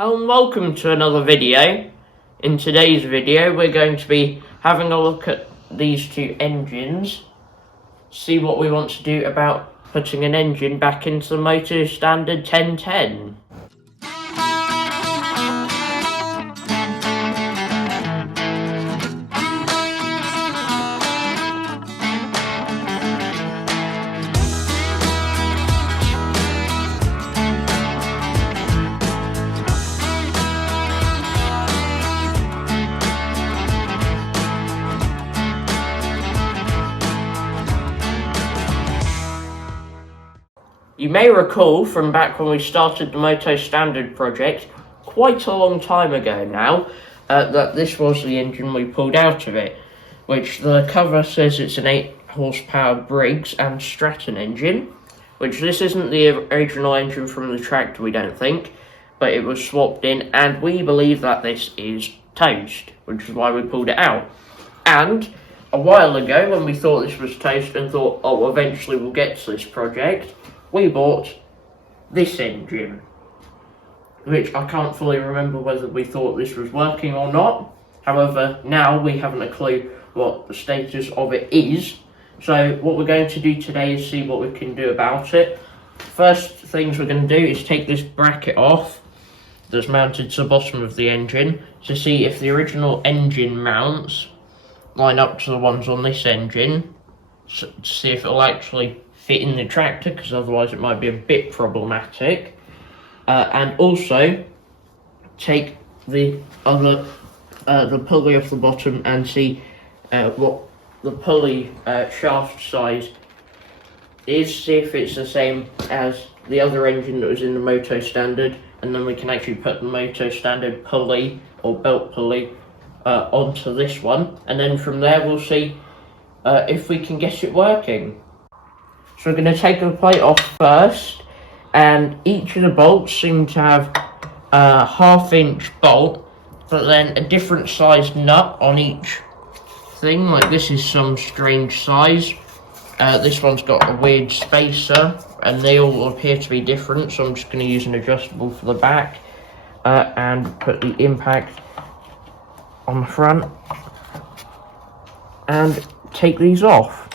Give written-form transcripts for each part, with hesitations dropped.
Hello and welcome to another video. In today's video we're going to be having a look at these two engines, see what we want to do about putting an engine back into the Motostandard 1010. You may recall from back when we started the Motostandard project, quite a long time ago now, that this was the engine we pulled out of it, which the cover says it's an 8 horsepower Briggs and Stratton engine, which this isn't the original engine from the tractor, we don't think, but it was swapped in, and we believe that this is toast, which is why we pulled it out. And a while ago, when we thought this was toast and thought, oh, eventually we'll get to this project, we bought this engine, which I can't fully remember whether we thought this was working or not. However, now we haven't a clue what the status of it is. So what we're going to do today is see what we can do about it. First things we're going to do is take this bracket off that's mounted to the bottom of the engine to see if the original engine mounts line up to the ones on this engine, to see if it'll actually fit in the tractor, because otherwise it might be a bit problematic. And also take the pulley off the bottom and see what the pulley shaft size is, see if it's the same as the other engine that was in the Motostandard, and then we can actually put the Motostandard pulley or belt pulley onto this one, and then from there we'll see if we can get it working. So we're going to take the plate off first, and each of the bolts seem to have a 1/2 inch bolt, but then a different size nut on each thing. Like this is some strange size. This one's got a weird spacer, and they all appear to be different, so I'm just going to use an adjustable for the back and put the impact on the front and take these off.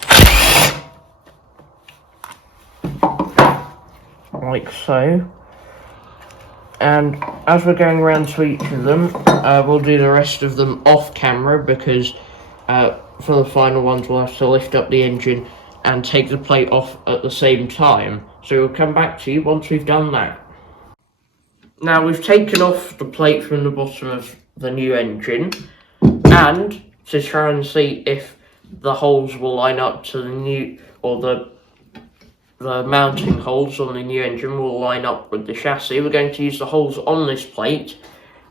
Like so, and as we're going around to each of them, we'll do the rest of them off camera, because for the final ones we'll have to lift up the engine and take the plate off at the same time, so we'll come back to you once we've done that. Now we've taken off the plate from the bottom of the new engine, and to try and see if the holes will line up to the new, or the mounting holes on the new engine will line up with the chassis, we're going to use the holes on this plate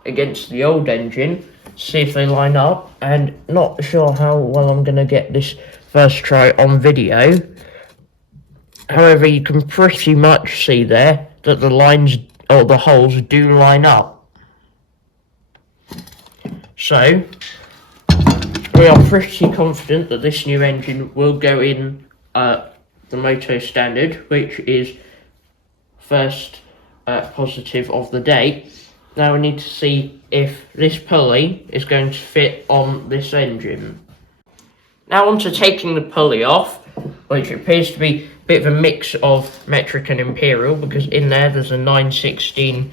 against the old engine, see if they line up, and not sure how well I'm going to get this first try on video. However, you can pretty much see there that the lines, or the holes, do line up. So we are pretty confident that this new engine will go in the Motostandard, which is first positive of the day. Now we need to see if this pulley is going to fit on this engine. Now on to taking the pulley off, which appears to be a bit of a mix of metric and imperial, because in there's a 9/16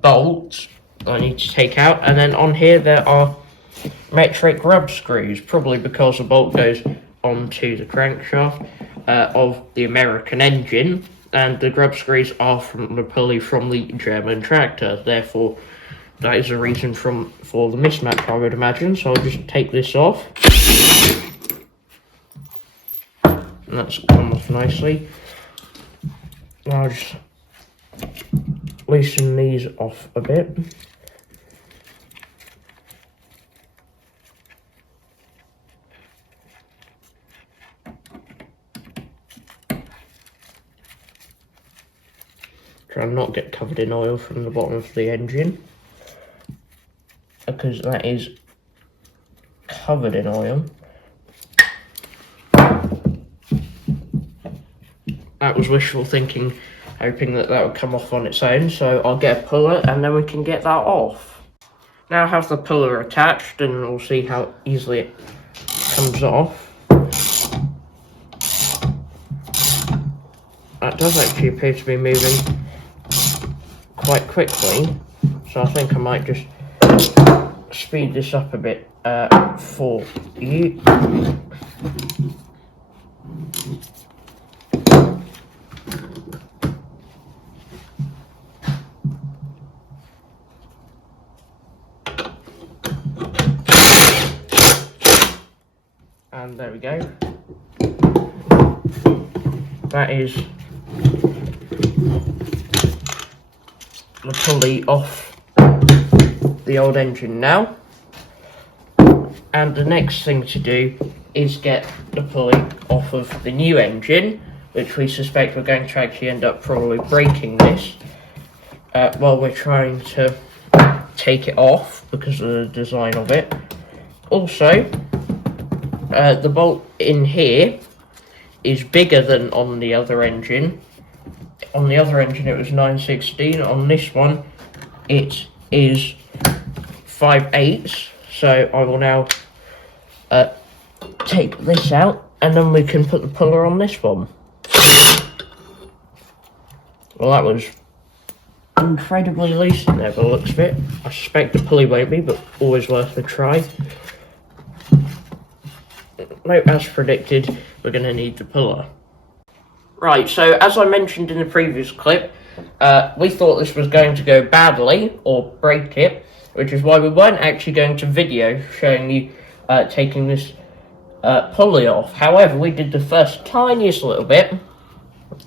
bolt I need to take out, and then on here there are metric rub screws, probably because the bolt goes onto the crankshaft of the American engine, and the grub screws are from the pulley from the German tractor. Therefore, that is a reason for the mismatch, I would imagine. So I'll just take this off, and that's come off nicely. Now I'll just loosen these off a bit. Try and not get covered in oil from the bottom of the engine, because that is covered in oil. That was wishful thinking. hoping that that would come off on its own. So I'll get a puller and then we can get that off. Now I have the puller attached and we'll see how easily it comes off. That does actually appear to be moving quite quickly, so I think I might just speed this up a bit for you. And there we go. That is the pulley off the old engine now. And the next thing to do is get the pulley off of the new engine, which we suspect we're going to actually end up probably breaking this while we're trying to take it off because of the design of it. Also, the bolt in here is bigger than on the other engine. On the other engine it was 9/16, on this one it is 5/8, so I will now take this out and then we can put the puller on this one. Well, that was incredibly loose in there by the looks of it. I suspect the pulley won't be, but always worth a try. No, as predicted, we're going to need the puller. Right, so as I mentioned in the previous clip, we thought this was going to go badly, or break it, which is why we weren't actually going to video showing you taking this pulley off. However, we did the first tiniest little bit,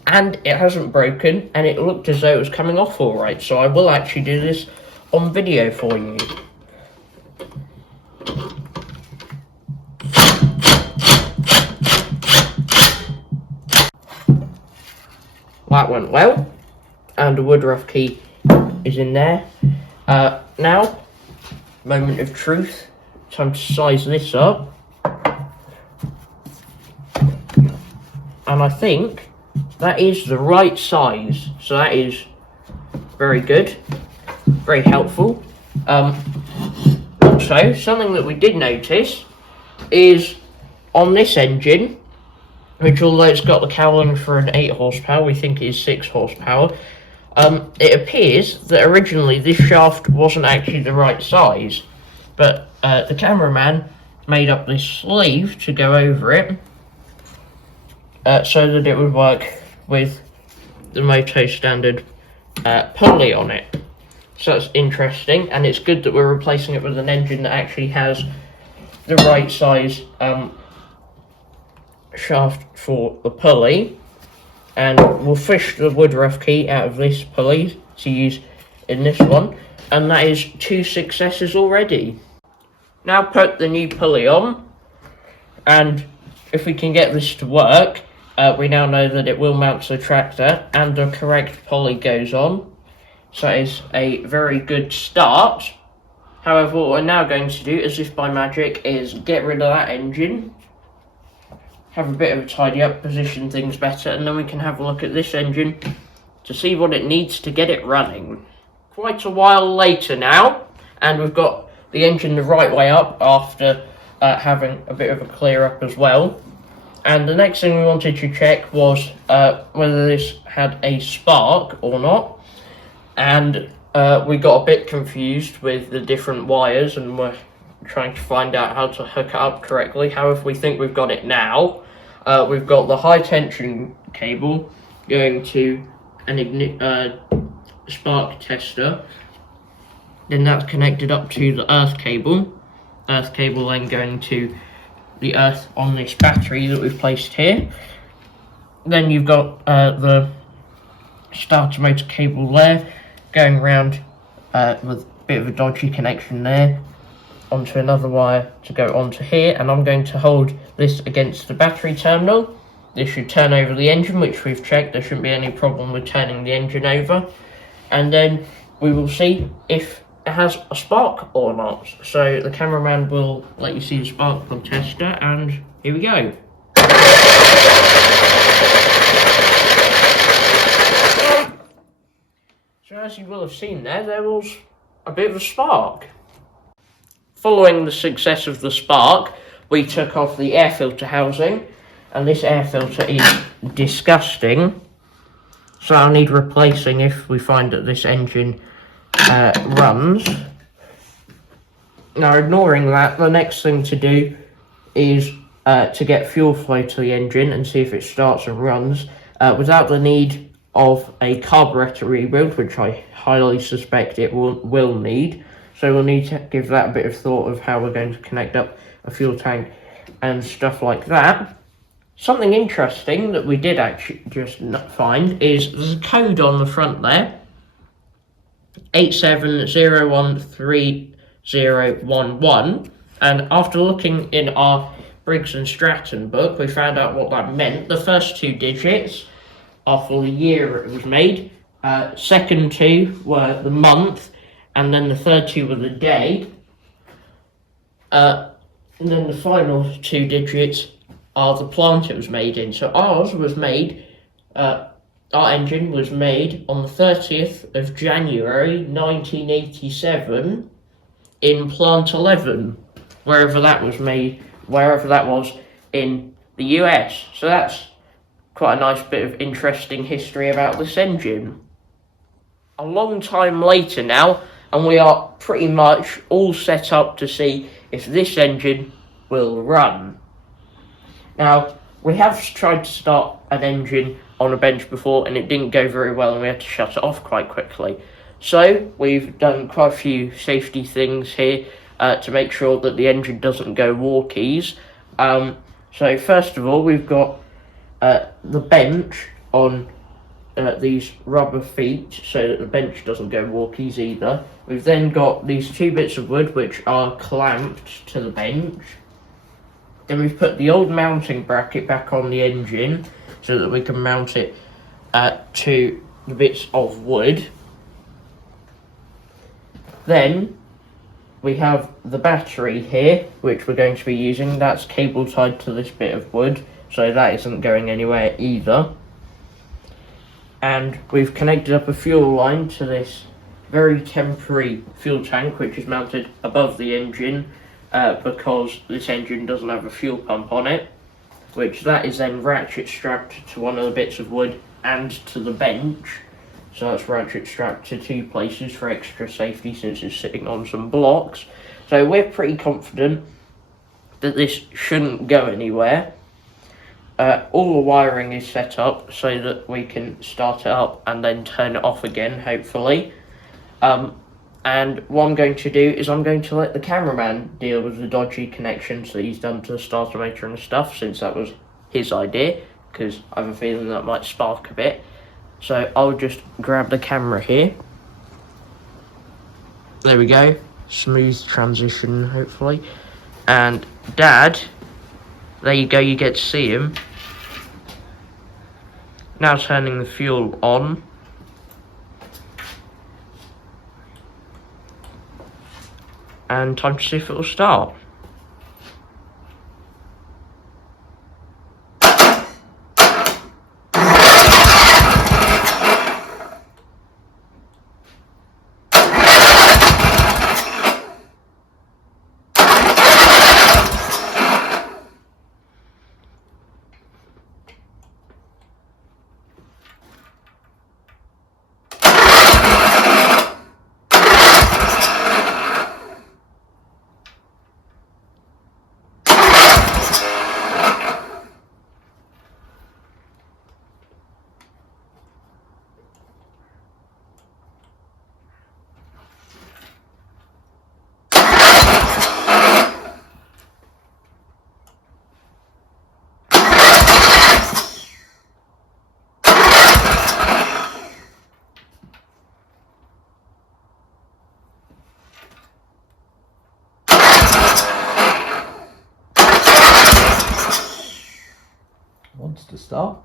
and it hasn't broken, and it looked as though it was coming off alright, so I will actually do this on video for you. That went well, and the woodruff key is in there. Now, moment of truth, time to size this up. And I think that is the right size, so that is very good, very helpful. Also, something that we did notice is on this engine, which although it's got the cowling for an 8 horsepower, we think it is 6 horsepower, it appears that originally this shaft wasn't actually the right size, but the cameraman made up this sleeve to go over it so that it would work with the Motostandard pulley on it. So that's interesting, and it's good that we're replacing it with an engine that actually has the right size shaft for the pulley, and we'll fish the woodruff key out of this pulley to use in this one, and that is 2 successes already. Now put the new pulley on, and if we can get this to work, we now know that it will mount to the tractor and the correct pulley goes on, so that is a very good start. However, what we're now going to do, as if by magic, is get rid of that engine, have a bit of a tidy up, position things better, and then we can have a look at this engine to see what it needs to get it running. Quite a while later now, and we've got the engine the right way up after having a bit of a clear up as well. And the next thing we wanted to check was whether this had a spark or not, and we got a bit confused with the different wires and we're trying to find out how to hook it up correctly. However, we think we've got it now. We've got the high tension cable going to an spark tester, then that's connected up to the earth cable then going to the earth on this battery that we've placed here. Then you've got the starter motor cable there going around with a bit of a dodgy connection there onto another wire to go onto here, and I'm going to hold this against the battery terminal. This should turn over the engine, which we've checked. There shouldn't be any problem with turning the engine over, and then we will see if it has a spark or not. So the cameraman will let you see the spark plug tester, and here we go. So as you will have seen there was a bit of a spark. Following the success of the spark, we took off the air filter housing, and this air filter is disgusting, so I'll need replacing if we find that this engine runs. Now, ignoring that, the next thing to do is to get fuel flow to the engine and see if it starts and runs without the need of a carburetor rebuild, which I highly suspect it will need. So we'll need to give that a bit of thought of how we're going to connect up a fuel tank and stuff like that. Something interesting that we did actually just find is there's a code on the front there, 87013011, and after looking in our Briggs and Stratton book, we found out what that meant. The first 2 digits are for the year it was made, second 2 were the month, and then the third 2 were the day, and then the final 2 digits are the plant it was made in. So our engine was made on the 30th of January 1987 in plant 11, wherever that was in the US. So that's quite a nice bit of interesting history about this engine. A long time later now, and we are pretty much all set up to see if this engine will run. Now, we have tried to start an engine on a bench before and it didn't go very well and we had to shut it off quite quickly. So we've done quite a few safety things here to make sure that the engine doesn't go walkies. So first of all, we've got the bench on these rubber feet so that the bench doesn't go walkies either. We've then got these 2 bits of wood which are clamped to the bench. Then we've put the old mounting bracket back on the engine so that we can mount it to the bits of wood. Then we have the battery here, which we're going to be using. That's cable tied to this bit of wood, so that isn't going anywhere either. And we've connected up a fuel line to this very temporary fuel tank, which is mounted above the engine because this engine doesn't have a fuel pump on it, which that is then ratchet strapped to one of the bits of wood and to the bench. So that's ratchet strapped to 2 places for extra safety since it's sitting on some blocks. So we're pretty confident that this shouldn't go anywhere. All the wiring is set up so that we can start it up and then turn it off again, hopefully. And what I'm going to do is I'm going to let the cameraman deal with the dodgy connections that he's done to the starter motor and stuff, since that was his idea, because I have a feeling that might spark a bit. So I'll just grab the camera here. There we go. Smooth transition, hopefully. And Dad, there you go, you get to see him. Now turning the fuel on. And time to see if it will start. Wants to start.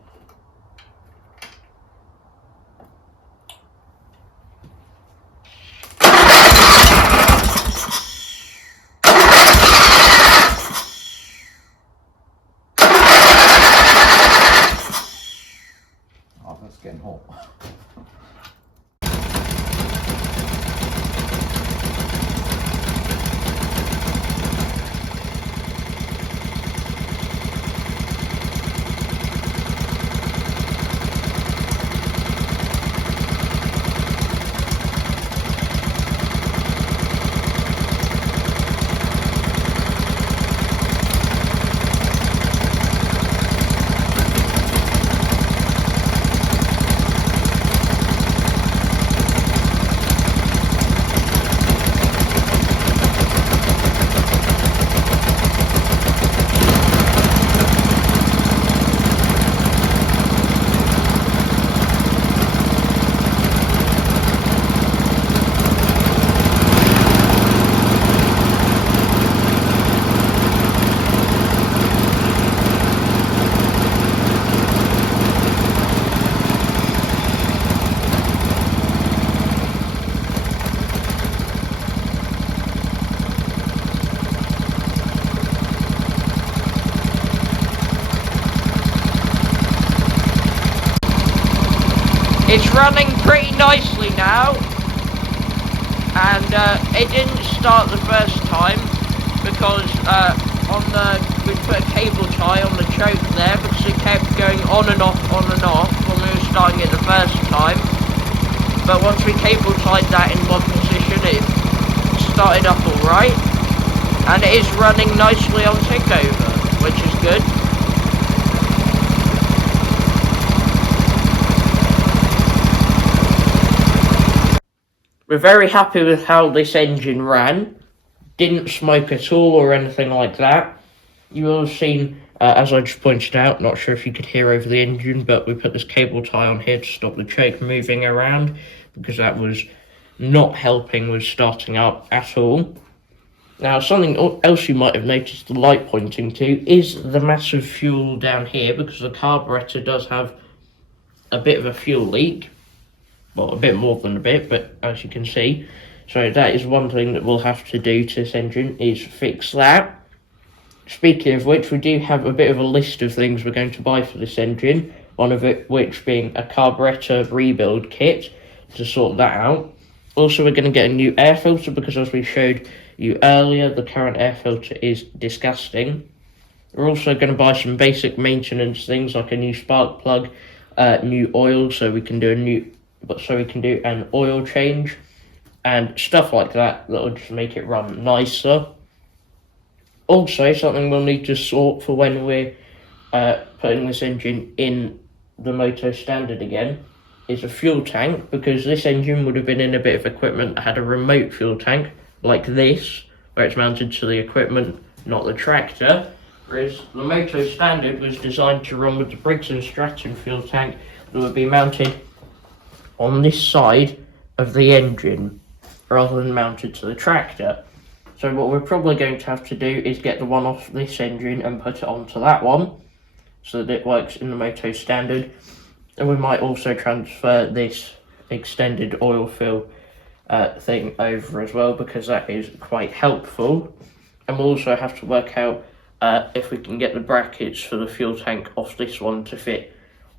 Oh, that's getting hot. It's running pretty nicely now, and it didn't start the first time because we put a cable tie on the choke there because it kept going on and off when we were starting it the first time. But once we cable tied that in one position, it started up alright, and it is running nicely on tickover, which is good. We're very happy with how this engine ran. Didn't smoke at all or anything like that. You will have seen, as I just pointed out, not sure if you could hear over the engine, but we put this cable tie on here to stop the choke moving around, because that was not helping with starting up at all. Now, something else you might have noticed the light pointing to is the massive fuel down here, because the carburetor does have a bit of a fuel leak. Well, a bit more than a bit, but as you can see. So that is one thing that we'll have to do to this engine, is fix that. Speaking of which, we do have a bit of a list of things we're going to buy for this engine, one of it which being a carburetor rebuild kit to sort that out. Also, we're going to get a new air filter because, as we showed you earlier, the current air filter is disgusting. We're also going to buy some basic maintenance things like a new spark plug, new oil so we can do an oil change and stuff like that will just make it run nicer. Also, something we'll need to sort for when we're putting this engine in the Motostandard again is a fuel tank, because this engine would have been in a bit of equipment that had a remote fuel tank like this, where it's mounted to the equipment, not the tractor, whereas the Motostandard was designed to run with the Briggs & Stratton fuel tank that would be mounted on this side of the engine rather than mounted to the tractor. So what we're probably going to have to do is get the one off this engine and put it onto that one so that it works in the Motostandard. And we might also transfer this extended oil fill thing over as well, because that is quite helpful. And we'll also have to work out if we can get the brackets for the fuel tank off this one to fit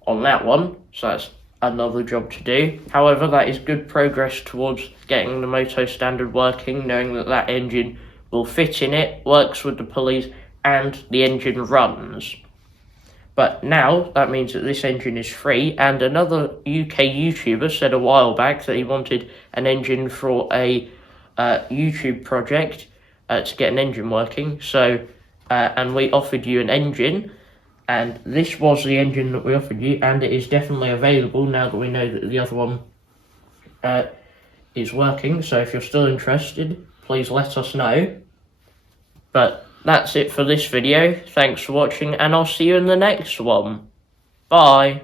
on that one. So that's another job to do. However, that is good progress towards getting the Motostandard working, knowing that that engine will fit in it, works with the pulleys, and the engine runs. But now that means that this engine is free, and another UK YouTuber said a while back that he wanted an engine for a YouTube project to get an engine working. So and we offered you an engine, and this was the engine that we offered you, and it is definitely available now that we know that the other one is working. So if you're still interested, please let us know. But that's it for this video. Thanks for watching, and I'll see you in the next one. Bye.